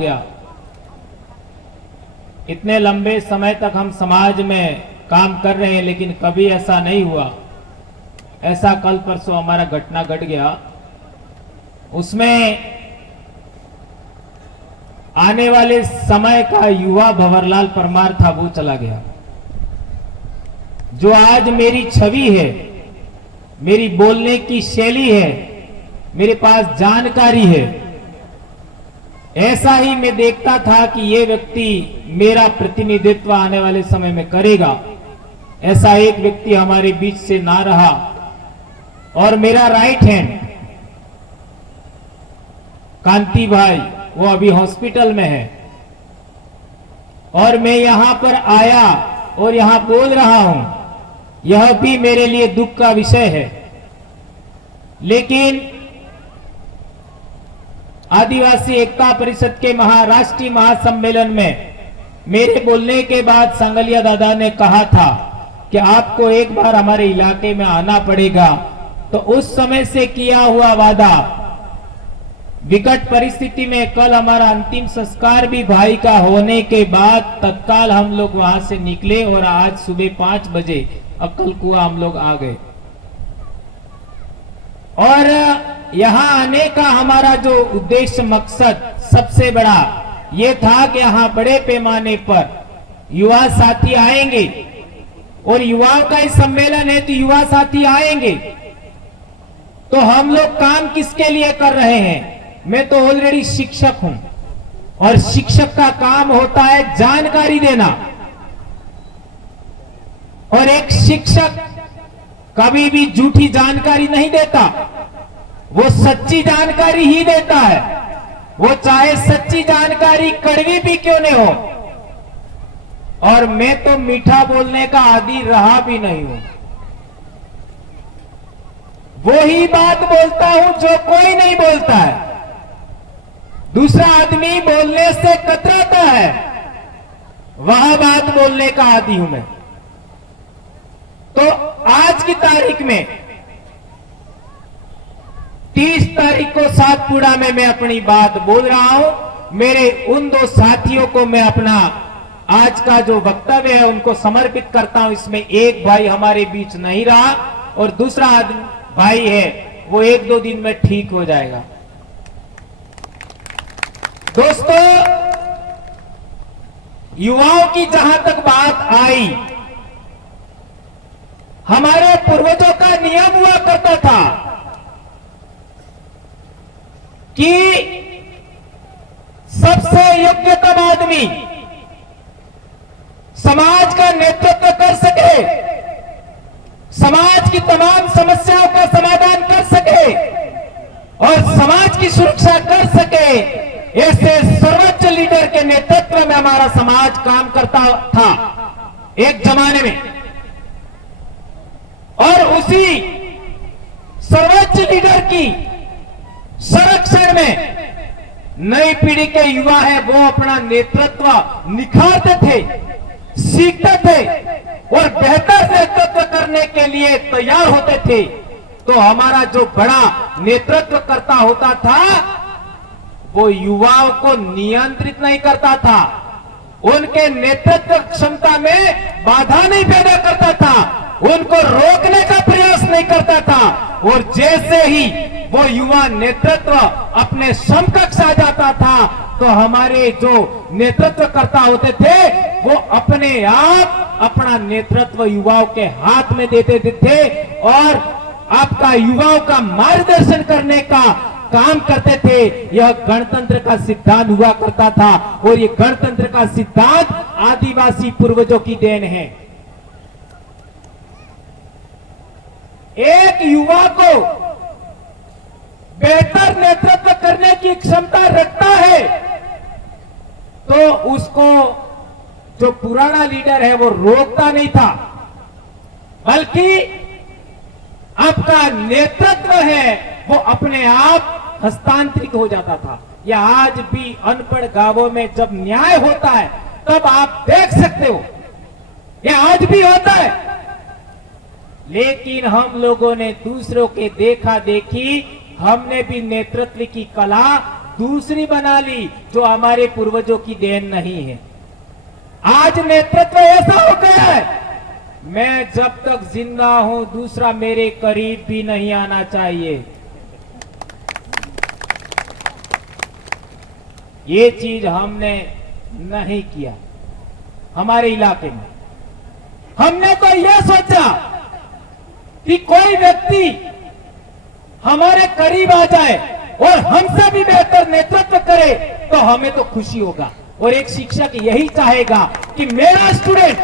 गया। इतने लंबे समय तक हम समाज में काम कर रहे हैं, लेकिन कभी ऐसा नहीं हुआ। ऐसा कल परसों हमारा घटना घट गया, उसमें आने वाले समय का युवा भंवरलाल परमार था, वो चला गया। जो आज मेरी छवि है, मेरी बोलने की शैली है, मेरे पास जानकारी है, ऐसा ही मैं देखता था कि ये व्यक्ति मेरा प्रतिनिधित्व आने वाले समय में करेगा। ऐसा एक व्यक्ति हमारे बीच से ना रहा, और मेरा राइट हैंड कांति भाई, वो अभी हॉस्पिटल में है, और मैं यहां पर आया और यहां बोल रहा हूं, यह भी मेरे लिए दुख का विषय है। लेकिन आदिवासी एकता परिषद के राष्ट्रीय महासम्मेलन में मेरे बोलने के बाद सांगलिया दादा ने कहा था कि आपको एक बार हमारे इलाके में आना पड़ेगा। तो उस समय से किया हुआ वादा, विकट परिस्थिति में कल हमारा अंतिम संस्कार भी भाई का होने के बाद तत्काल हम लोग वहां से निकले, और आज सुबह 5 बजे अक्कलकुआ हम लोग आ गए। और यहां आने का हमारा जो उद्देश्य, मकसद सबसे बड़ा ये था कि यहां बड़े पैमाने पर युवा साथी आएंगे, और युवाओं का इस सम्मेलन है तो युवा साथी आएंगे। तो हम लोग काम किसके लिए कर रहे हैं? मैं तो ऑलरेडी शिक्षक हूं, और शिक्षक का काम होता है जानकारी देना, और एक शिक्षक कभी भी झूठी जानकारी नहीं देता, वो सच्ची जानकारी ही देता है। वो चाहे सच्ची जानकारी कड़वी भी क्यों नहीं हो। और मैं तो मीठा बोलने का आदी रहा भी नहीं हूं, वो ही बात बोलता हूं जो कोई नहीं बोलता है। दूसरा आदमी बोलने से कतराता है, वह बात बोलने का आदी हूं मैं। तो आज की तारीख में 30 तारीख को सातपुड़ा में मैं अपनी बात बोल रहा हूं। मेरे उन 2 साथियों को मैं अपना आज का जो वक्तव्य है उनको समर्पित करता हूं। इसमें एक भाई हमारे बीच नहीं रहा, और दूसरा आदमी भाई है वो 1-2 दिन में ठीक हो जाएगा। दोस्तों, युवाओं की जहां तक बात आई, हमारे पूर्वजों का नियम हुआ करता था कि सबसे योग्यतम आदमी समाज का नेतृत्व कर सके, समाज की तमाम समस्याओं का समाधान कर सके, और समाज की सुरक्षा कर सके, ऐसे सर्वोच्च लीडर के नेतृत्व में हमारा समाज काम करता था एक जमाने में। और उसी सर्वोच्च लीडर की संरक्षण में नई पीढ़ी के युवा है वो अपना नेतृत्व निखारते थे, सीखते थे, और बेहतर नेतृत्व करने के लिए तैयार होते थे। तो हमारा जो बड़ा नेतृत्व करता होता था, वो युवाओं को नियंत्रित नहीं करता था, उनके नेतृत्व क्षमता में बाधा नहीं पैदा करता था, उनको रोकने का प्रयास नहीं करता था। और जैसे ही वो युवा नेतृत्व अपने समकक्ष आ जाता था, तो हमारे जो नेतृत्व करता होते थे वो अपने आप अपना नेतृत्व युवाओं के हाथ में देते थे, और आपका युवाओं का मार्गदर्शन करने का काम करते थे। यह गणतंत्र का सिद्धांत हुआ करता था, और ये गणतंत्र का सिद्धांत आदिवासी पूर्वजों की देन है। एक युवा को बेहतर नेतृत्व करने की क्षमता रखता है, तो उसको जो पुराना लीडर है वो रोकता नहीं था, बल्कि आपका नेतृत्व है वो अपने आप हस्तांतरित हो जाता था। यह आज भी अनपढ़ गांवों में जब न्याय होता है तब आप देख सकते हो, यह आज भी होता है। लेकिन हम लोगों ने दूसरों के देखा देखी, हमने भी नेतृत्व की कला दूसरी बना ली जो हमारे पूर्वजों की देन नहीं है। आज नेतृत्व ऐसा हो गया है, मैं जब तक जिंदा हूं दूसरा मेरे करीब भी नहीं आना चाहिए। ये चीज हमने नहीं किया हमारे इलाके में। हमने तो यह सोचा कि कोई व्यक्ति हमारे करीब आ जाए और हमसे भी बेहतर नेतृत्व करे तो हमें तो खुशी होगा। और एक शिक्षक यही चाहेगा कि मेरा स्टूडेंट,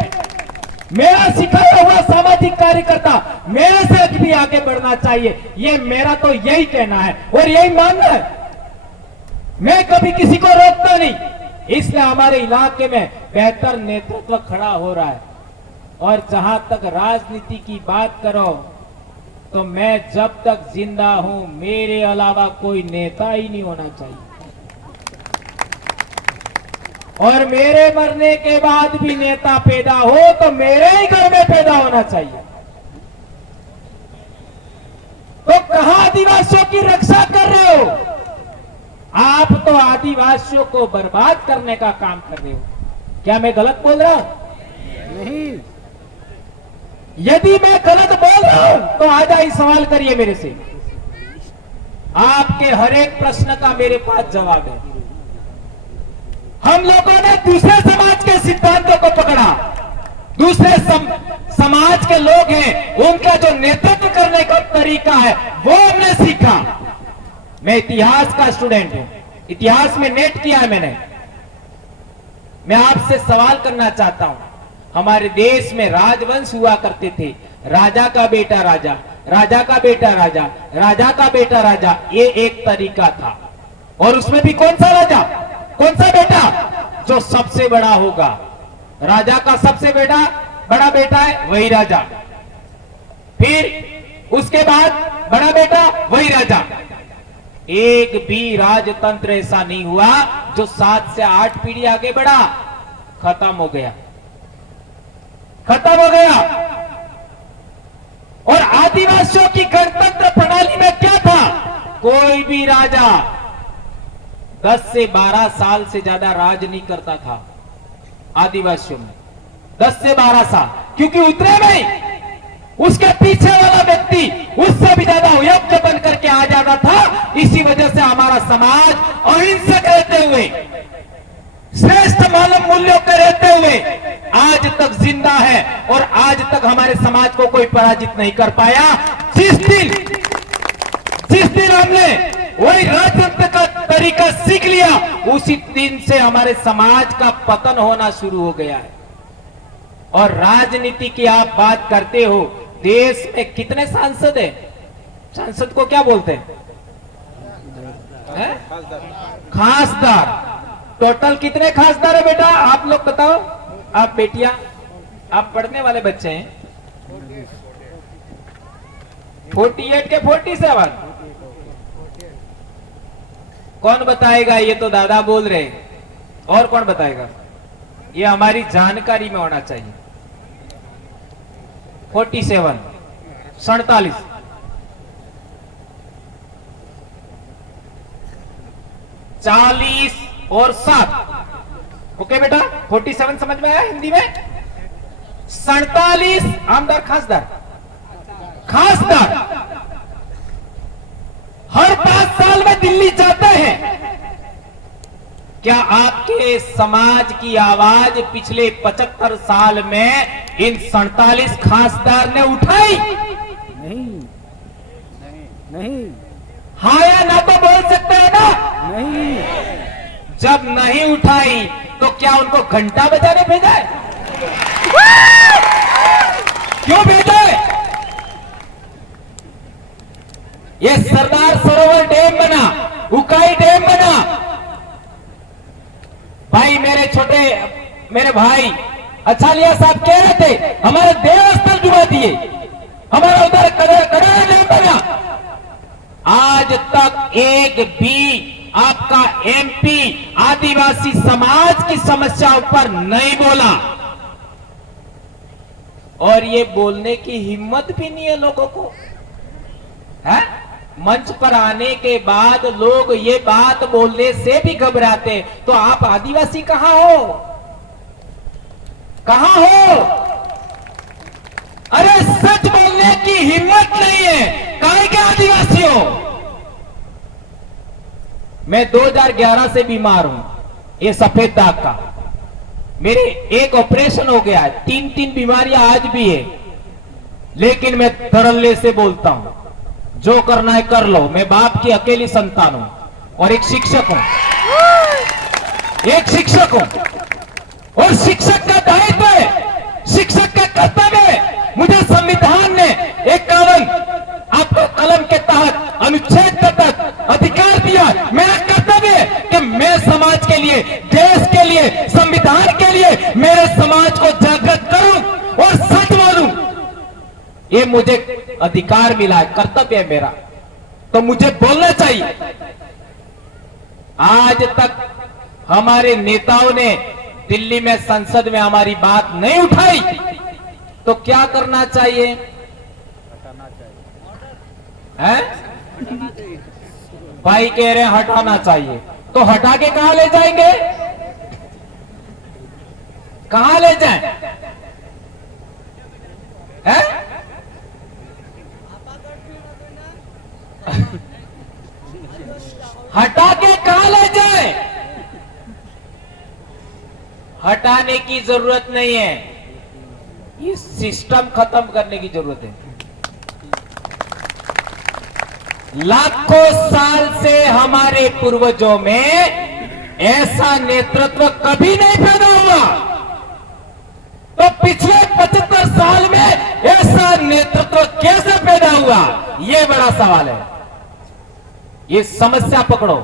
मेरा सिखाया हुआ सामाजिक कार्यकर्ता मेरे से भी आगे बढ़ना चाहिए। ये मेरा तो यही कहना है और यही मानना है। मैं कभी किसी को रोकता नहीं, इसलिए हमारे इलाके में बेहतर नेतृत्व खड़ा हो रहा है। और जहां तक राजनीति की बात करो तो मैं जब तक जिंदा हूं मेरे अलावा कोई नेता ही नहीं होना चाहिए, और मेरे मरने के बाद भी नेता पैदा हो तो मेरे ही घर में पैदा होना चाहिए। तो कहां आदिवासियों की रक्षा कर रहे हो? आप तो आदिवासियों को बर्बाद करने का काम कर रहे हो। क्या मैं गलत बोल रहा हूं? नहीं। यदि मैं गलत बोल रहा हूं तो आज ही सवाल करिए मेरे से। आपके हर एक प्रश्न का मेरे पास जवाब है। हम लोगों ने दूसरे समाज के सिद्धांतों को पकड़ा, दूसरे समाज के लोग हैं उनका जो नेतृत्व करने का तरीका है वो हमने सीखा। मैं इतिहास का स्टूडेंट हूं, इतिहास में नेट किया है मैंने। मैं आपसे सवाल करना चाहता हूं, हमारे देश में राजवंश हुआ करते थे, राजा का बेटा राजा, राजा का बेटा राजा, राजा का बेटा राजा, ये एक तरीका था। और उसमें भी कौन सा राजा, कौन सा बेटा? जो सबसे बड़ा होगा। राजा का सबसे बड़ा बेटा है वही राजा, फिर उसके बाद बड़ा बेटा वही राजा। एक भी राजतंत्र ऐसा नहीं हुआ जो 7 से 8 पीढ़ी आगे बढ़ा, खत्म हो गया, खत्म हो गया। और आदिवासियों की गणतंत्र प्रणाली में क्या था? कोई भी राजा 10 से 12 साल से ज्यादा राज नहीं करता था आदिवासियों में, 10 से 12 साल, क्योंकि उतने में उसके पीछे वाला व्यक्ति उससे भी ज्यादा योग्य बन करके आ जाता था। इसी वजह से हमारा समाज अहिंसक रहते हुए, श्रेष्ठ मानव मूल्यों के रहते हुए आज तक जिंदा है और आज तक हमारे समाज को कोई पराजित नहीं कर पाया। जिस दिन हमने वही राजतंत्र का तरीका सीख लिया, उसी दिन से हमारे समाज का पतन होना शुरू हो गया है। और राजनीति की आप बात करते हो, देश में कितने सांसद हैं? सांसद को क्या बोलते हैं? खासदार। टोटल कितने खासदार है बेटा? आप लोग बताओ, आप बेटियां, आप पढ़ने वाले बच्चे हैं। 48 के 47। कौन बताएगा? ये तो दादा बोल रहे, और कौन बताएगा? ये हमारी जानकारी में होना चाहिए। 47, 47, 40 और 7। ओके बेटा, 47 समझ में आया हिंदी में? 47 आमदार खासदार, खासदार हर 5 साल में दिल्ली जाते हैं। क्या आपके समाज की आवाज पिछले 75 साल में इन 47 खासदार ने उठाई? नहीं, नहीं, हाँ या ना तो बोल सकते हैं ना? नहीं। जब नहीं उठाई तो क्या उनको घंटा बजाने भेजा है? क्यों भेजा है? ये सरदार सरोवर डैम बना, उकाई डैम बना। भाई मेरे भाई अछालिया साहब कह रहे थे हमारे देवस्थल डुबा दिए, हमारा उधर कड़ा डैम बना। आज तक एक भी आपका एमपी आदिवासी समाज की समस्याओं पर नहीं बोला, और ये बोलने की हिम्मत भी नहीं है लोगों को, है? मंच पर आने के बाद लोग ये बात बोलने से भी घबराते हैं, तो आप आदिवासी कहां हो? कहां हो? अरे सच बोलने की हिम्मत नहीं है, काहे के आदिवासी हो? मैं 2011 से बीमार हूं, ये सफेद दाग का। मेरे एक ऑपरेशन हो गया है, 3 बीमारियां आज भी है, लेकिन मैं धड़ल्ले से बोलता हूं, जो करना है कर लो। मैं बाप की अकेली संतान हूं और एक शिक्षक हूं, एक शिक्षक हूं, और शिक्षक का दायित्व है, शिक्षक का कर्तव्य है। मुझे संविधान ने 51 आपको कलम के तहत अनुच्छेद के तहत अधिकार दिया। मेरा कर्तव्य है कि मैं समाज के लिए, देश के लिए, संविधान के लिए मेरे समाज को जागृत करूं और सच बोलूं। ये मुझे अधिकार मिला है, कर्तव्य है मेरा, तो मुझे बोलना चाहिए। आज तक हमारे नेताओं ने दिल्ली में संसद में हमारी बात नहीं उठाई, तो क्या करना चाहिए? है? भाई कह रहे हैं हटाना चाहिए, तो हटा के कहां ले जाएंगे? कहां ले जाएं? है? हटा के कहां ले जाए? हटाने की जरूरत नहीं है, इस सिस्टम खत्म करने की जरूरत है। लाखों साल से हमारे पूर्वजों में ऐसा नेतृत्व कभी नहीं पैदा हुआ, तो पिछले 75 साल में ऐसा नेतृत्व कैसे पैदा हुआ? यह बड़ा सवाल है। ये समस्या पकड़ो,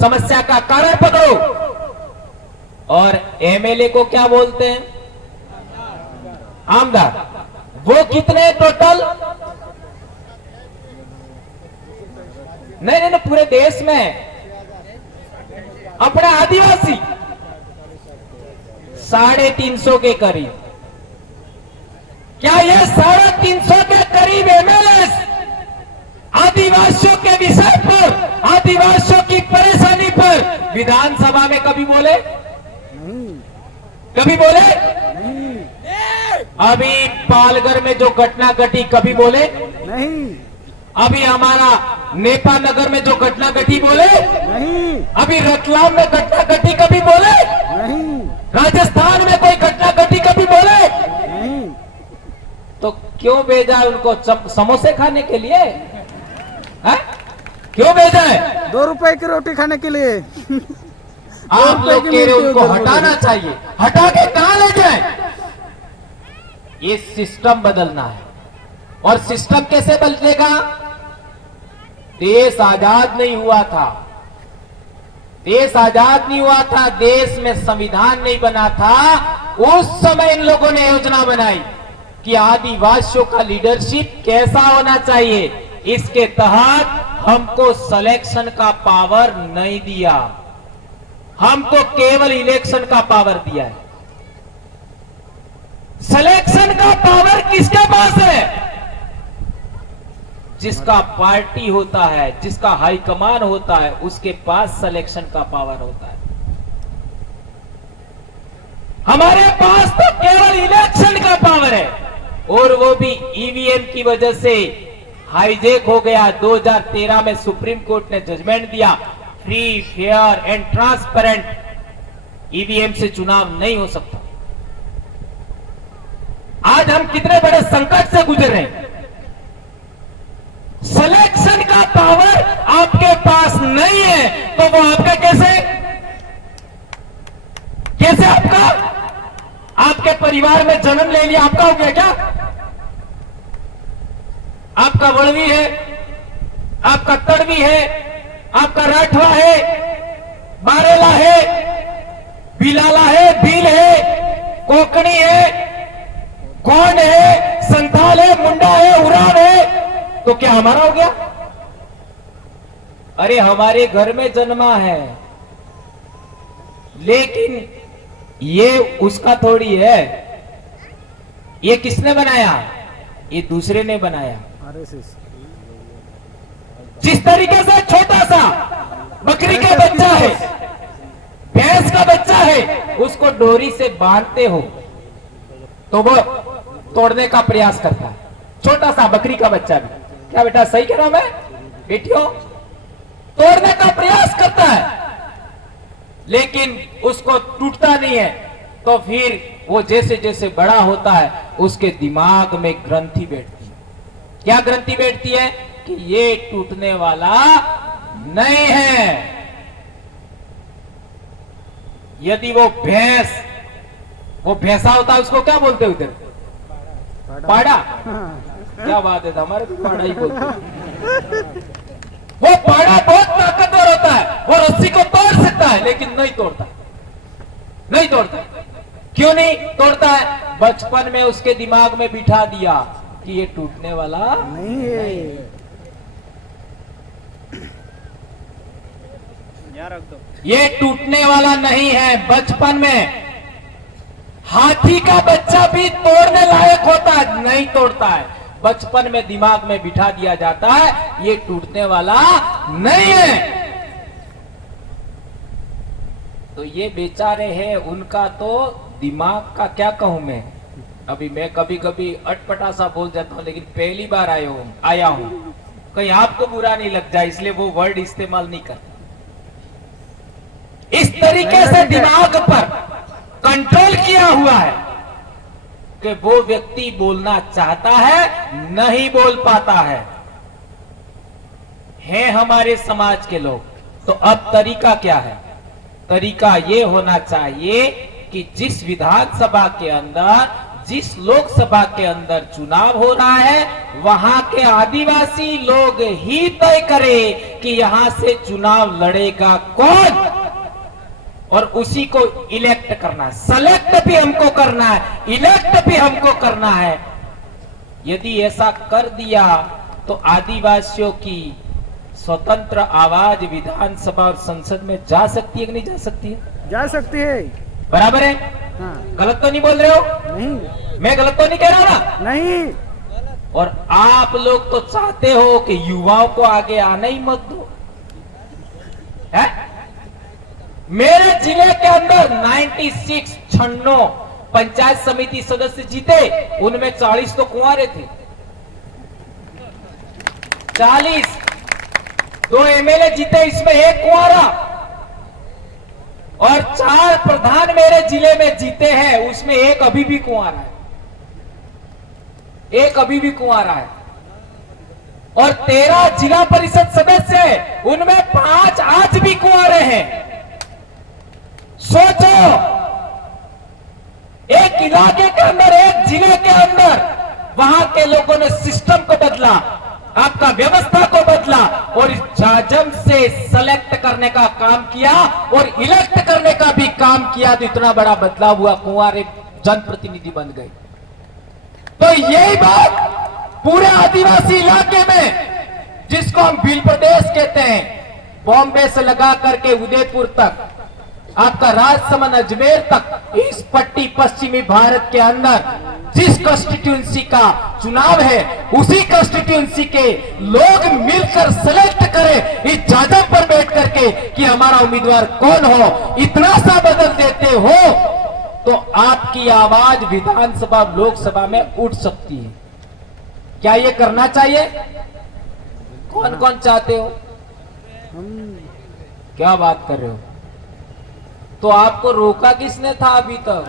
समस्या का कारण पकड़ो। और एमएलए को क्या बोलते हैं? आमदार। वो कितने टोटल? नहीं, पूरे देश में अपने आदिवासी 350 के करीब। क्या ये 350 के करीब एमएलए आदिवासियों के विषय पर, आदिवासियों की परेशानी पर विधानसभा में कभी बोले? कभी बोले? अभी पालघर में जो घटना घटी कभी बोले? नहीं। अभी हमारा नेपा नगर में जो घटना घटी बोले? नहीं। अभी रतलाम में घटना घटी कभी बोले? नहीं। राजस्थान में कोई घटना घटी कभी बोले? नहीं। तो क्यों भेजा है उनको? समोसे खाने के लिए? है? क्यों भेजा है? 2 रुपए की रोटी खाने के लिए। आप लोग कह रहे उनको हटाना चाहिए, हटा के कहां ले जाए? ये सिस्टम बदलना है। और सिस्टम कैसे बदलेगा? देश आजाद नहीं हुआ था, देश आजाद नहीं हुआ था, देश में संविधान नहीं बना था। उस समय इन लोगों ने योजना बनाई कि आदिवासियों का लीडरशिप कैसा होना चाहिए। इसके तहत हमको सिलेक्शन का पावर नहीं दिया, हमको केवल इलेक्शन का पावर दिया है। सिलेक्शन का पावर किसके पास है? जिसका पार्टी होता है, जिसका हाईकमान होता है, उसके पास सिलेक्शन का पावर होता है। हमारे पास तो केवल इलेक्शन का पावर है, और वो भी ईवीएम की वजह से हाईजेक हो गया। 2013 में सुप्रीम कोर्ट ने जजमेंट दिया, free, fair and transparent EVM से चुनाव नहीं हो सकता। आज हम कितने बड़े संकट से गुजर रहे हैं। सिलेक्शन का पावर आपके पास नहीं है, तो वो आपका कैसे आपका? आपके परिवार में जन्म ले लिया, आपका हो गया क्या? आपका वड़वी है, आपका तड़वी है, आपका राठवा है, बारेला है, बिलाला है, भील है, कोकणी है, गोंड है, संथाल है, मुंडा है, उराव है, तो क्या हमारा हो गया? अरे हमारे घर में जन्मा है, लेकिन ये उसका थोड़ी है। ये किसने बनाया? ये दूसरे ने बनाया। जिस तरीके से छोटा सा बकरी का बच्चा है, भैंस का बच्चा है, उसको डोरी से बांधते हो तो वो तोड़ने का प्रयास करता है। छोटा सा बकरी का बच्चा भी, क्या बेटा सही कह रहा हूं मैं बेटियों? तोड़ने का प्रयास करता है, लेकिन उसको टूटता नहीं है। तो फिर वो जैसे जैसे बड़ा होता है उसके दिमाग में ग्रंथि बैठती है। क्या ग्रंथि बैठती है? कि ये टूटने वाला नहीं है। यदि वो भैंसा होता है, उसको क्या बोलते हैं उधर? पाड़ा। क्या बात है, हमारे भी पाड़ा ही बोलते हैं। वो पाड़ा बहुत ताकतवर होता है, वो रस्सी को तोड़ सकता है, लेकिन नहीं तोड़ता। नहीं तोड़ता। क्यों नहीं तोड़ता है? बचपन में उसके दिमाग में बिठा दिया कि ये टूटने वाला नहीं है। ये टूटने वाला नहीं है। बचपन में हाथी का बच्चा भी तोड़ने लायक होता है, नहीं तोड़ता है। बचपन में दिमाग में बिठा दिया जाता है ये टूटने वाला नहीं है। तो ये बेचारे हैं, उनका तो दिमाग का क्या कहूं मैं। अभी मैं कभी कभी अटपटा सा बोल जाता हूं, लेकिन पहली बार आया हूं, कहीं आपको बुरा नहीं लग जाए, इसलिए वो वर्ड इस्तेमाल नहीं करता। इस तरीके से दिमाग पर कंट्रोल किया हुआ है कि वो व्यक्ति बोलना चाहता है, नहीं बोल पाता है हमारे समाज के लोग। तो अब तरीका क्या है? तरीका ये होना चाहिए कि जिस विधानसभा के अंदर, जिस लोकसभा के अंदर चुनाव हो रहा है, वहां के आदिवासी लोग ही तय करें कि यहां से चुनाव लड़ेगा कौन, और उसी को इलेक्ट करना है। सेलेक्ट भी हमको करना है, इलेक्ट भी हमको करना है। यदि ऐसा कर दिया तो आदिवासियों की स्वतंत्र आवाज विधानसभा और संसद में जा सकती है कि नहीं जा सकती है? जा सकती है। बराबर है। हाँ। गलत तो नहीं बोल रहे हो? नहीं। मैं गलत तो नहीं कह रहा ना? नहीं। और आप लोग तो चाहते हो कि युवाओं को आगे आने ही मत दो, है? मेरे जिले के अंदर 96 पंचायत समिति सदस्य जीते, उनमें 40 तो कुंवारे थे। 40, 2 एमएलए जीते, इसमें 1 कुंवारा, और 4 प्रधान मेरे जिले में जीते हैं, उसमें 1 अभी भी कुंवारा है। 1 अभी भी कुंवारा है। और 13 जिला परिषद सदस्य है, उनमें 5 आज भी कुंवारे हैं। सोचो, एक इलाके के अंदर, एक जिले के अंदर, वहां के लोगों ने सिस्टम को बदला, आपका व्यवस्था को बदला, और इस जाजम से सेलेक्ट करने का काम किया और इलेक्ट करने का भी काम किया, तो इतना बड़ा बदलाव हुआ, कुंवारे जनप्रतिनिधि बन गए। तो यही बात पूरे आदिवासी इलाके में, जिसको हम भील प्रदेश कहते हैं, बॉम्बे से लगा करके उदयपुर तक, आपका राजसमंद अजमेर तक, इस पट्टी पश्चिमी भारत के अंदर जिस कॉन्स्टिट्यूंसी का चुनाव है, उसी कॉन्स्टिट्यूंसी के लोग मिलकर सेलेक्ट करें इस जाजम पर बैठ करके कि हमारा उम्मीदवार कौन हो। इतना सा बदल देते हो तो आपकी आवाज विधानसभा लोकसभा में उठ सकती है। क्या ये करना चाहिए? कौन कौन चाहते हो? क्या बात कर रहे हो? तो आपको रोका किसने था अभी तक?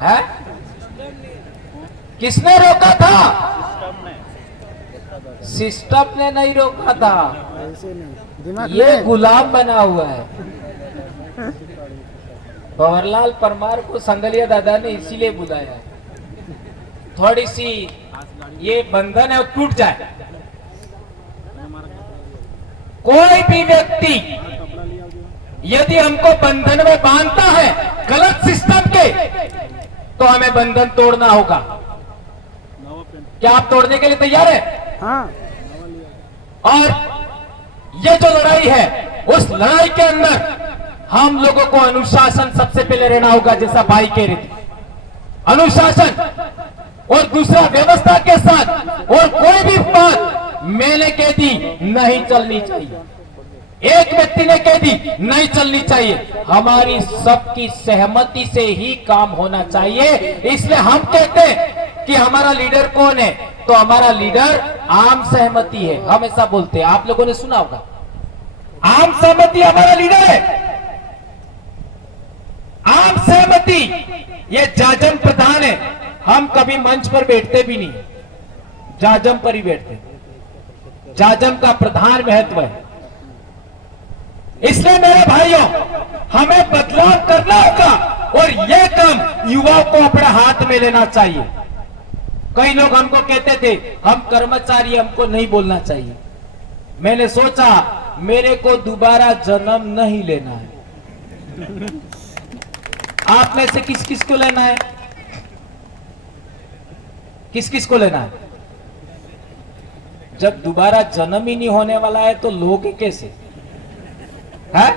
है? किसने रोका था? सिस्टम ने नहीं रोका था, ऐसे नहीं, दिमाग ये में। गुलाम बना हुआ है। भंवरलाल परमार को संगलिया दादा ने इसीलिए बुलाया, थोड़ी सी ये बंधन है वो टूट जाए। कोई भी व्यक्ति यदि हमको बंधन में बांधता है गलत सिस्टम के, तो हमें बंधन तोड़ना होगा। क्या आप तोड़ने के लिए तैयार है? हाँ। और ये जो लड़ाई है, उस लड़ाई के अंदर हम लोगों को अनुशासन सबसे पहले रहना होगा, जैसा भाई कह रहे थे, अनुशासन, और दूसरा व्यवस्था के साथ। और कोई भी बात मैंने कह दी नहीं चलनी चाहिए, एक व्यक्ति ने कह दी नहीं चलनी चाहिए। हमारी सबकी सहमति से ही काम होना चाहिए। इसलिए हम कहते हैं कि हमारा लीडर कौन है, तो हमारा लीडर आम सहमति है। हम ऐसा बोलते हैं, आप लोगों ने सुना होगा, आम सहमति हमारा लीडर है। आम सहमति ये जाजम प्रधान है। हम कभी मंच पर बैठते भी नहीं, जाजम पर ही बैठते। जाजम का प्रधान महत्व है। इसलिए मेरे भाइयों, हमें बदलाव करना होगा और यह काम युवाओं को अपने हाथ में लेना चाहिए। कई लोग हमको कहते थे हम कर्मचारी, हमको नहीं बोलना चाहिए। मैंने सोचा मेरे को दोबारा जन्म नहीं लेना है। आप में से किस किस को लेना है? किस किस को लेना है? जब दोबारा जन्म ही नहीं होने वाला है तो लोग कैसे है?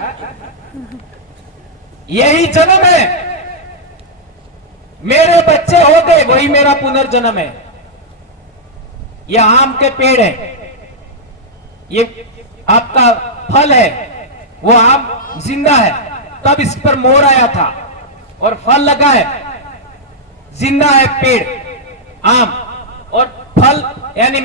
यही जन्म है। मेरे बच्चे हो गए, वही मेरा पुनर्जन्म है। ये आम के पेड़ है, ये आपका फल है, वो आम जिंदा है, तब इस पर मोर आया था और फल लगा है, जिंदा है पेड़ आम, और फल यानी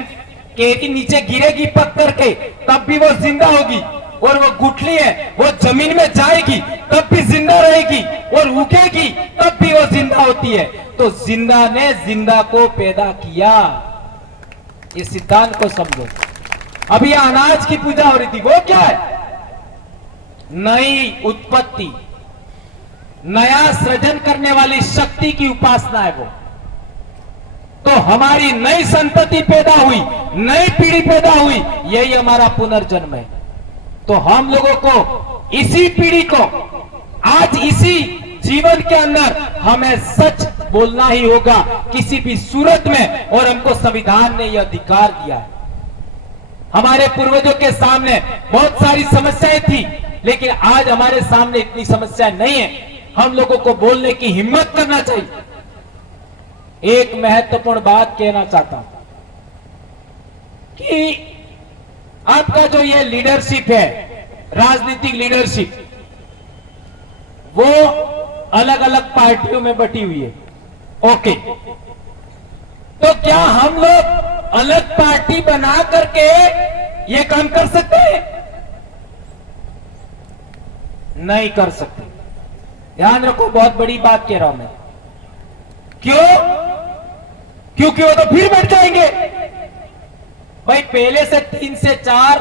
के नीचे गिरेगी पक करके तब भी वो जिंदा होगी, और वो गुठली है वो जमीन में जाएगी तब भी जिंदा रहेगी, और उगेगी तब भी वो जिंदा होती है। तो जिंदा ने जिंदा को पैदा किया, इस सिद्धांत को समझो। अभी अनाज की पूजा हो रही थी, वो क्या है? नई उत्पत्ति, नया सृजन करने वाली शक्ति की उपासना है वो। तो हमारी नई संतति पैदा हुई, नई पीढ़ी पैदा हुई, यही हमारा पुनर्जन्म है। तो हम लोगों को, इसी पीढ़ी को, आज इसी जीवन के अंदर हमें सच बोलना ही होगा किसी भी सूरत में, और हमको संविधान ने यह अधिकार दिया है। हमारे पूर्वजों के सामने बहुत सारी समस्याएं थी, लेकिन आज हमारे सामने इतनी समस्याएं नहीं है। हम लोगों को बोलने की हिम्मत करना चाहिए। एक महत्वपूर्ण बात कहना चाहता हूं कि आपका जो ये लीडरशिप है, राजनीतिक लीडरशिप, वो अलग अलग पार्टियों में बटी हुई है। ओके, तो क्या हम लोग अलग पार्टी बना करके ये काम कर सकते हैं? नहीं कर सकते। ध्यान रखो, बहुत बड़ी बात कह रहा हूं मैं। क्यों? क्योंकि वो तो फिर बढ़ जाएंगे। भाई पहले से 3 से 4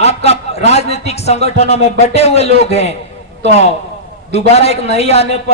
आपका राजनीतिक संगठनों में बटे हुए लोग हैं, तो दोबारा एक नई आने पर